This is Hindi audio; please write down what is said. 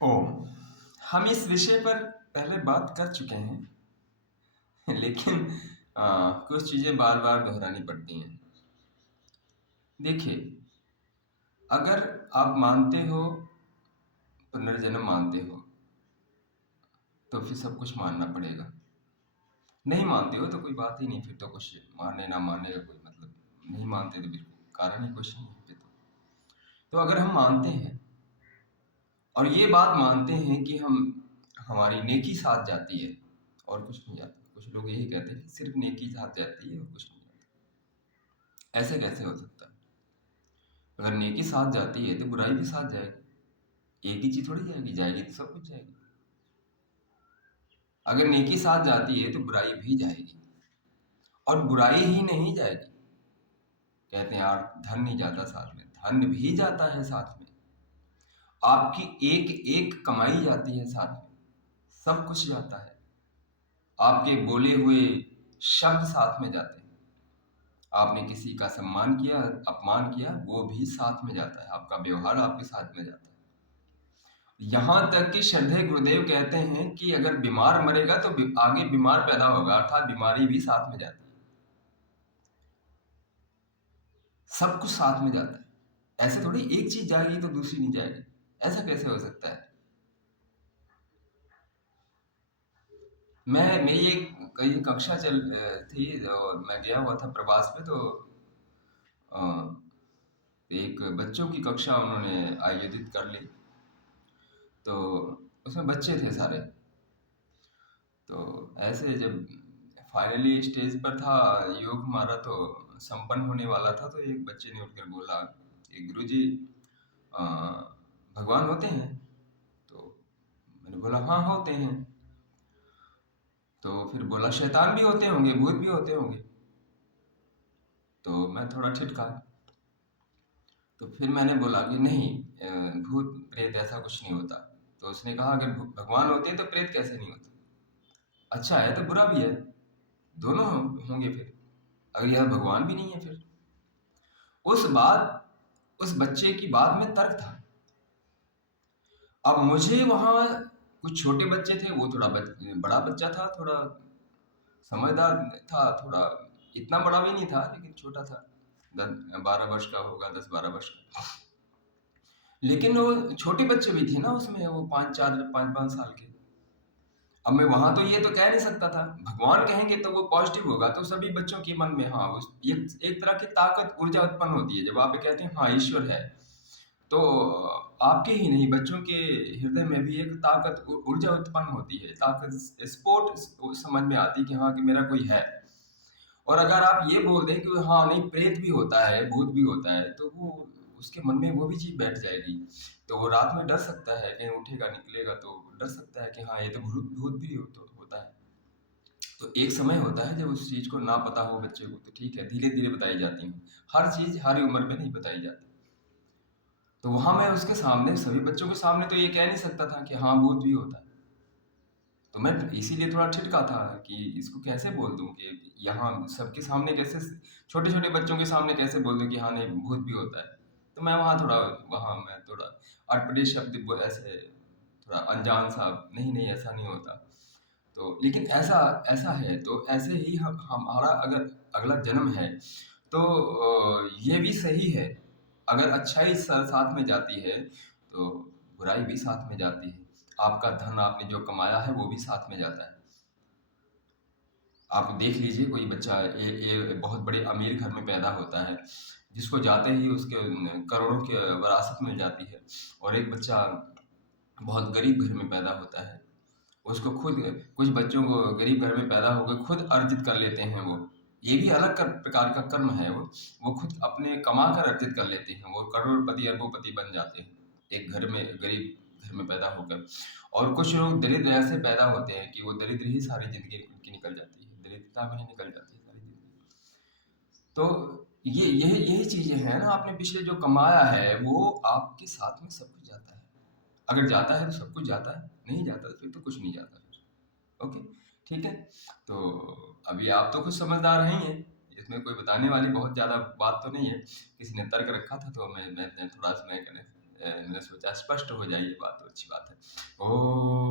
ओह! हम इस विषय पर पहले बात कर चुके हैं, लेकिन कुछ चीज़ें बार-बार दोहरानी पड़ती हैं। देखिए, अगर आप मानते हो, पुनर्जन्म मानते हो, तो फिर सब कुछ मानना पड़ेगा। नहीं मानते हो तो कोई बात ही नहीं, फिर तो कुछ मानने ना मानने का कोई मतलब नहीं मानते तो बिल्कुल कारण ही कुछ नहीं है फिर तो। तो अगर हम मानते हैं और ये बात मानते हैं कि हमारी नेकी साथ जाती है और कुछ नहीं जाता। कुछ लोग यही कहते हैं कि सिर्फ नेकी साथ जाती है और कुछ नहीं जाता। ऐसे कैसे हो सकता है? अगर नेकी साथ जाती है तो बुराई भी साथ जाएगी। एक ही चीज थोड़ी जाएगी, जाएगी तो सब कुछ जाएगी। अगर नेकी साथ जाती है तो बुराई भी जाएगी, और बुराई ही नहीं जाएगी। कहते हैं यार धन नहीं जाता साथ में, धन भी जाता है साथ में। आपकी एक एक कमाई जाती है साथ में, सब कुछ जाता है। आपके बोले हुए शब्द साथ में जाते हैं। आपने किसी का सम्मान किया, अपमान किया, वो भी साथ में जाता है। आपका व्यवहार आपके साथ में जाता है। यहाँ तक कि श्रद्धेय गुरुदेव कहते हैं कि अगर बीमार मरेगा तो आगे बीमार पैदा होगा, अर्थात बीमारी भी साथ में जाती है। सब कुछ साथ में जाता है। ऐसे थोड़ी एक चीज जाएगी तो दूसरी नहीं जाएगी। ऐसा कैसे हो सकता है? मेरी एक कई कक्षा थी और मैं गया हुआ था प्रवास पे, तो अ, एक बच्चों की कक्षा उन्होंने आयोजित कर ली। तो उसमें बच्चे थे सारे। तो ऐसे जब फाइनली स्टेज पर था, योग हमारा तो संपन्न होने वाला था, तो एक बच्चे ने उठकर बोला कि गुरुजी, अ, भगवान होते हैं? तो मैंने बोला हाँ होते हैं। तो फिर बोला शैतान भी होते होंगे, भूत भी होते होंगे। तो मैं थोड़ा ठिठका। तो फिर मैंने बोला कि नहीं, भूत प्रेत ऐसा कुछ नहीं होता। तो उसने कहा अगर भगवान होते तो प्रेत कैसे नहीं होता? अच्छा है तो बुरा भी है, दोनों होंगे फिर। अगर यह भगवान भी नहीं है फिर। उस बात उस बच्चे की बात में तर्क था। अब मुझे वहां कुछ छोटे बच्चे थे, वो थोड़ा बड़ा बच्चा था, थोड़ा समझदार था, थोड़ा इतना बड़ा भी नहीं था लेकिन छोटा था। 12 वर्ष का होगा, 10-12 वर्ष का। लेकिन वो छोटे बच्चे भी थे ना उसमें, वो 5-4 5-5 साल के। अब मैं वहां तो ये तो कह नहीं सकता था, भगवान कहेंगे तो वो पॉजिटिव होगा, तो सभी बच्चों के मन में हाँ उस एक तरह की ताकत, ऊर्जा उत्पन्न होती है जब आप कहते हैं हाँ ईश्वर है। तो आपके ही नहीं, बच्चों के हृदय में भी एक ताकत, ऊर्जा उत्पन्न होती है, ताकत स्पोर्ट समझ में आती है कि हाँ कि मेरा कोई है। और अगर आप ये बोल दें कि हाँ नहीं प्रेत भी होता है, भूत भी होता है, तो वो उसके मन में वो भी चीज बैठ जाएगी। तो वो रात में डर सकता है, कहीं उठेगा निकलेगा तो डर सकता है कि हाँ ये तो भूत भूत भी तो होता है। तो एक समय होता है जब उस चीज को ना पता हो बच्चे को, तो ठीक है धीरे धीरे बताई जाती है। हर चीज हर उम्र में नहीं बताई जाती। तो वहां मैं उसके सामने, सभी बच्चों के सामने तो ये कह नहीं सकता था कि हाँ भूत भी होता है। तो मैं इसीलिए थोड़ा ठिठका था कि इसको कैसे बोल दूं कि यहाँ सबके सामने कैसे, छोटे छोटे बच्चों के सामने कैसे बोल दूं कि हाँ नहीं भूत भी होता है। तो मैं वहाँ मैं थोड़ा अटपटे शब्द ऐसे थोड़ा अनजान सा, नहीं नहीं ऐसा नहीं होता। तो लेकिन ऐसा ऐसा है, तो ऐसे ही हम हमारा अगर अगला जन्म है तो ये भी सही है। अगर अच्छाई साथ में जाती है तो बुराई भी साथ में जाती है। आपका धन आपने जो कमाया है वो भी साथ में जाता है। आप देख लीजिए कोई बच्चा बहुत बड़े अमीर घर में पैदा होता है, जिसको जाते ही उसके करोड़ों की विरासत मिल जाती है। और एक बच्चा बहुत गरीब घर में पैदा होता है, उसको खुद, कुछ बच्चों को गरीब घर में पैदा होकर खुद अर्जित कर लेते हैं वो। ये भी अलग प्रकार का कर्म है। वो खुद अपने कमा कर अर्जित कर लेते हैं, वो करोड़पति अरबोपति बन जाते हैं एक घर में, गरीब घर में पैदा होकर। और कुछ लोग दरिद्र ऐसे पैदा होते हैं कि वो दरिद्र ही सारी जिंदगी उनकी निकल जाती है, दरिद्रता में ही निकल जाती है सारी जिंदगी। तो ये यही यही चीजें हैं ना, आपने पिछले जो कमाया है वो आपके साथ में सब कुछ जाता है। अगर जाता है तो सब कुछ जाता है, नहीं जाता तो फिर तो कुछ नहीं जाता फिर। ओके, ठीक है। तो अभी आप तो खुद समझदार हैं ही हैं, इसमें कोई बताने वाली बहुत ज्यादा बात तो नहीं है। किसी ने तर्क रखा था तो मैं थोड़ा सा मैं कहने मैंने सोचा स्पष्ट हो जाए ये बात तो अच्छी बात है। ओम